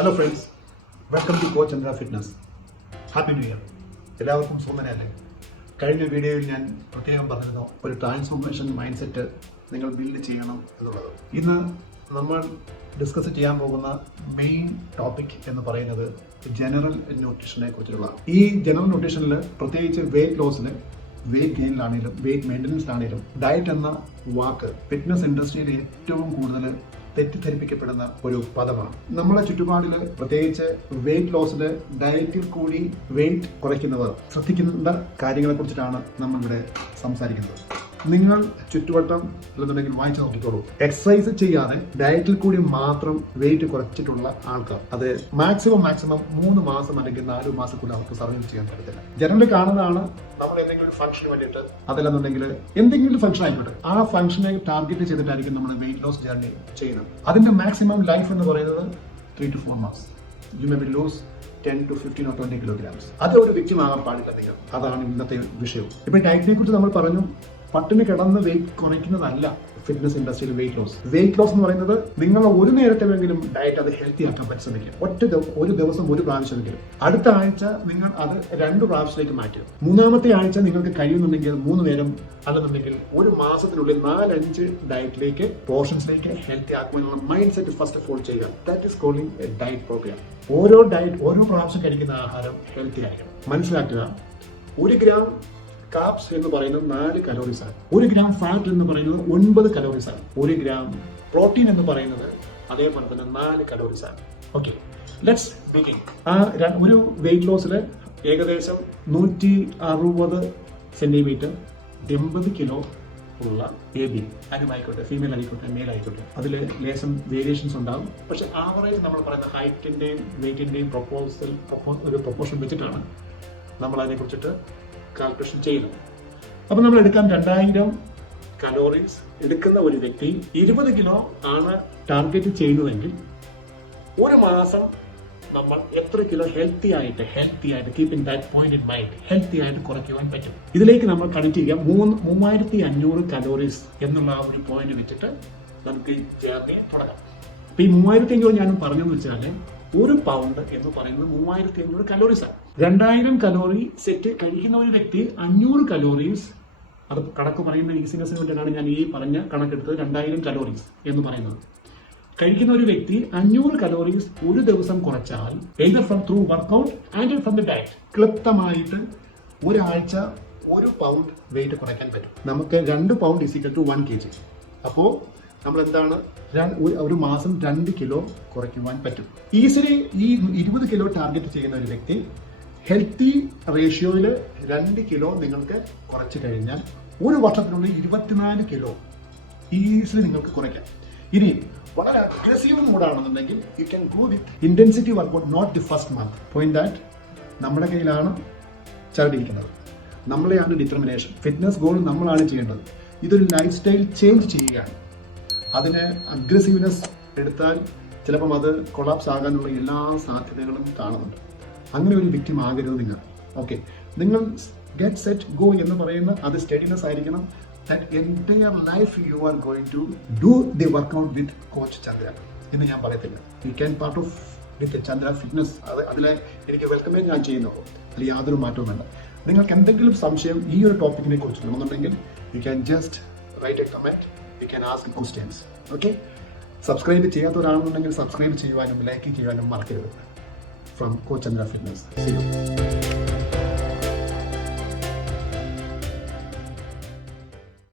Hello friends, welcome to coach Chandra fitness. Happy new year. എല്ലാവർക്കും സുന്ദരല്ലേ? കഴിഞ്ഞ വീഡിയോയിൽ ഞാൻ പ്രത്യേകം പറഞ്ഞിരുന്നു ഒരു ട്രാൻസ്ഫോർമേഷൻ മൈൻഡ് സെറ്റ് നിങ്ങൾ ബിൽഡ് ചെയ്യണം എന്നുള്ളത്. ഇന്ന് നമ്മൾ ഡിസ്കസ് ചെയ്യാൻ പോകുന്ന മെയിൻ ടോപ്പിക് എന്ന് പറയുന്നത് ജനറൽ ന്യൂട്രീഷനെ കുറിച്ചുള്ള. ഈ ജനറൽ ന്യൂട്രീഷനിൽ പ്രത്യേകിച്ച് വെയിറ്റ് ലോസിന്, വെയിറ്റ് ഗെയിനിലാണെങ്കിലും വെയിറ്റ് മെയിൻ്റനൻസിലാണെങ്കിലും ഡയറ്റ് എന്ന വാക്ക് ഫിറ്റ്നസ് ഇൻഡസ്ട്രിയിൽ ഏറ്റവും കൂടുതൽ തെറ്റിദ്ധരിപ്പിക്കപ്പെടുന്ന ഒരു പദമാണ്. നമ്മുടെ ചുറ്റുപാടിൽ പ്രത്യേകിച്ച് വെയിറ്റ് ലോസിൽ ഡയറ്റിൽ കൂടി വെയിറ്റ് കുറയ്ക്കുന്നവർ ശ്രദ്ധിക്കേണ്ട കാര്യങ്ങളെ കുറിച്ചിട്ടാണ് നമ്മളിവിടെ സംസാരിക്കുന്നത്. നിങ്ങൾ ചുറ്റുവട്ടം അല്ലെന്നുണ്ടെങ്കിൽ വായിച്ചു നോക്കിക്കോളൂ. എക്സസൈസ് ചെയ്യാതെ ഡയറ്റിൽ കൂടി മാത്രം വെയിറ്റ് കുറച്ചിട്ടുള്ള ആൾക്കാർ അത് മാക്സിമം 3 മാസം അല്ലെങ്കിൽ 4 മാസം കൂടി അവർക്ക് സർവൈവ് ചെയ്യാൻ പറ്റത്തില്ല. ജനറലി കാണുന്നതാണ് നമ്മൾ എന്തെങ്കിലും ഫംഗ്ഷന് വേണ്ടിയിട്ട്, അതല്ലെന്നുണ്ടെങ്കിൽ എന്തെങ്കിലും ഫംഗ്ഷൻ ആയിക്കോട്ടെ, ആ ഫംഗ്ഷനെ ടാർഗറ്റ് ചെയ്തിട്ടായിരിക്കും നമ്മൾ വെയിറ്റ് ലോസ് ജേർണി ചെയ്യുന്നത്. അതിന്റെ മാക്സിമം ലൈഫ് എന്ന് പറയുന്നത് 3 to 4 months. You may be lose 10 to 15 or 20 kilograms. അത് ഒരു വ്യക്തിമാകാൻ പാടില്ല നിങ്ങൾ. അതാണ് ഇന്നത്തെ വിഷയം. ഇപ്പൊ ഡയറ്റിനെ കുറിച്ച് നമ്മൾ പറഞ്ഞു. പട്ടിണി കിടന്ന് വെയിറ്റ് കുറയ്ക്കുന്നതല്ല ഫിറ്റ്നസ് ഇൻഡസ്ട്രിയിൽ വെയിറ്റ് ലോസ്. വെയിറ്റ് ലോസ് എന്ന് പറയുന്നത് നിങ്ങൾ ഒരു നേരത്തെങ്കിലും ഡയറ്റ് അത് ഹെൽത്തി ആക്കാൻ പരിശ്രമിക്കുക. ഒരു ദിവസം ഒരു പ്രാവശ്യമെങ്കിലും. അടുത്ത ആഴ്ച നിങ്ങൾ അത് 2 പ്രാവശ്യത്തിലേക്ക് മാറ്റുക. 3-ാമത്തെ ആഴ്ച നിങ്ങൾക്ക് കഴിയുന്നുണ്ടെങ്കിൽ 3 നേരം, അല്ലെന്നുണ്ടെങ്കിൽ ഒരു മാസത്തിനുള്ളിൽ 4-5 ഡയറ്റിലേക്ക്, പോർഷൻസിലേക്ക് ഹെൽത്തി ആക്കുവാനുള്ള mind set first of all ചെയ്യുക. That is calling a diet program. ഓരോ പ്രാവശ്യം കഴിക്കുന്ന ആഹാരം ഹെൽത്തി ആയിരിക്കണം. മനസ്സിലാക്കുക, 1 ഗ്രാം കാപ്സ് എന്ന് പറയുന്നത് 4 കലോറീസ് ആണ്. 1 ഗ്രാം ഫാറ്റ് എന്ന് പറയുന്നത് 9 കലോറീസ് ആണ്. 1 ഗ്രാം പ്രോട്ടീൻ എന്ന് പറയുന്നത് അതേപോലെ തന്നെ 4 കലോറീസ് ആണ്. Okay, let's begin. ഒരു വെയിറ്റ് ലോസിൽ ഏകദേശം 160 സെന്റിമീറ്റർ 80 കിലോ ഉള്ള ബേബി, ആരുമായിക്കോട്ടെ, ഫീമെയിൽ ആയിക്കോട്ടെ, മെയിൽ ആയിക്കോട്ടെ, അതിൽ ലേശം വേരിയേഷൻസ് ഉണ്ടാകും. പക്ഷെ ആവറേജ് നമ്മൾ പറയുന്ന ഹൈറ്റിന്റെയും വെയിറ്റിന്റെയും ഒരു പ്രൊപ്പോർഷൻ വെച്ചിട്ടാണ് നമ്മൾ അതിനെ കുറിച്ചിട്ട് കാൽക്കുലേഷൻ ചെയ്യുന്നത്. അപ്പൊ നമ്മൾ എടുക്കാൻ 2000 കലോറീസ് എടുക്കുന്ന ഒരു വ്യക്തി 20 കിലോ ആണ് ടാർഗറ്റ് ചെയ്യുന്നതെങ്കിൽ ഒരു മാസം നമ്മൾ എത്ര കിലോ ഹെൽത്തി ആയിട്ട് keeping that point in mind, healthy ആയിട്ട് കുറയ്ക്കുവാൻ പറ്റും. ഇതിലേക്ക് നമ്മൾ കണക്ട് ചെയ്യാം 3500 കലോറീസ് എന്നുള്ള ആ ഒരു പോയിന്റ് വെച്ചിട്ട് നമുക്ക് ഈ ജേർണിയെ തുടങ്ങാം. അപ്പൊ ഈ 3500 ഞാൻ പറഞ്ഞെന്ന് വെച്ചാൽ 1 പൗണ്ട് എന്ന് പറയുന്നത് 3500 കലോറീസ് ആണ്. 2000 കലോറി സെറ്റ് കഴിക്കുന്ന ഒരു വ്യക്തി 500 കലോറീസ്, അത് കണക്ക് പറയുന്ന ഈസിനെസ്സിന് വേണ്ടിയിട്ടാണ് ഞാൻ ഈ പറഞ്ഞ കണക്കെടുത്തത്. 2000 കലോറീസ് എന്ന് പറയുന്നത് കഴിക്കുന്ന ഒരു വ്യക്തി 500 കലോറീസ് ഒരു ദിവസം കുറച്ചാൽ either from through workout and from the diet, ക്ലിപ്തമായിട്ട് ഒരാഴ്ച 1 പൗണ്ട് വെയിറ്റ് കുറയ്ക്കാൻ പറ്റും. നമുക്ക് 2 പൗണ്ട് = 1 kg. അപ്പോ നമ്മൾ എന്താണ്, ഒരു മാസം 2 കിലോ കുറയ്ക്കുവാൻ പറ്റും. ഈസിലി ഈ 20 കിലോ ടാർഗറ്റ് ചെയ്യുന്ന ഒരു വ്യക്തി ഹെൽത്തി റേഷ്യോയിൽ 2 കിലോ നിങ്ങൾക്ക് കുറച്ച് കഴിഞ്ഞാൽ ഒരു വർഷത്തിനുള്ളിൽ 24 കിലോ ഈസിലി നിങ്ങൾക്ക് കുറയ്ക്കാം. ഇനി വളരെ അഗ്രസീവ് മൂഡാണെന്നുണ്ടെങ്കിൽ you can go with intensity workout, not the first month. Point that നമ്മുടെ കയ്യിലാണ് ചരടിയിരിക്കുന്നത്, നമ്മളെയാണ് ഡിറ്റർമിനേഷൻ. ഫിറ്റ്നസ് ഗോൾ നമ്മളാണ് ചെയ്യേണ്ടത്. ഇതൊരു ലൈഫ് സ്റ്റൈൽ ചേഞ്ച് ചെയ്യുകയാണ്. അതിന് അഗ്രസീവ്നെസ് എടുത്താൽ ചിലപ്പം അത് കൊളാപ്സ് ആകാനുള്ള എല്ലാ സാധ്യതകളും കാണുന്നുണ്ട്. അങ്ങനെ ഒരു വിക്ടിം ആകരുത് നിങ്ങൾ. ഓക്കെ, നിങ്ങൾ ഗെറ്റ് സെറ്റ് ഗോ എന്ന് പറയുന്ന അത് സ്റ്റഡിനെസ് ആയിരിക്കണം. That entire life you are going to do the workout with coach Chandra എന്ന് ഞാൻ പറയത്തില്ല. You can part of with Chandra fitness. അതിലെ എനിക്ക് വെൽക്കമേ ഞാൻ ചെയ്യുന്നുള്ളൂ, അതിൽ യാതൊരു മാറ്റവും വേണ്ട. നിങ്ങൾക്ക് എന്തെങ്കിലും സംശയം ഈ ഒരു ടോപ്പിക്കിനെ കുറിച്ചുണ്ടെന്നുണ്ടെങ്കിൽ you can just write a comment, you can ask questions. Okay, subscribe ചെയ്യാത്തവരാണെന്നുണ്ടെങ്കിൽ സബ്സ്ക്രൈബ് ചെയ്യുവാനും ലൈക്ക് ചെയ്യാനും മറക്കരുത്. From Coach Chandra Fitness. See you.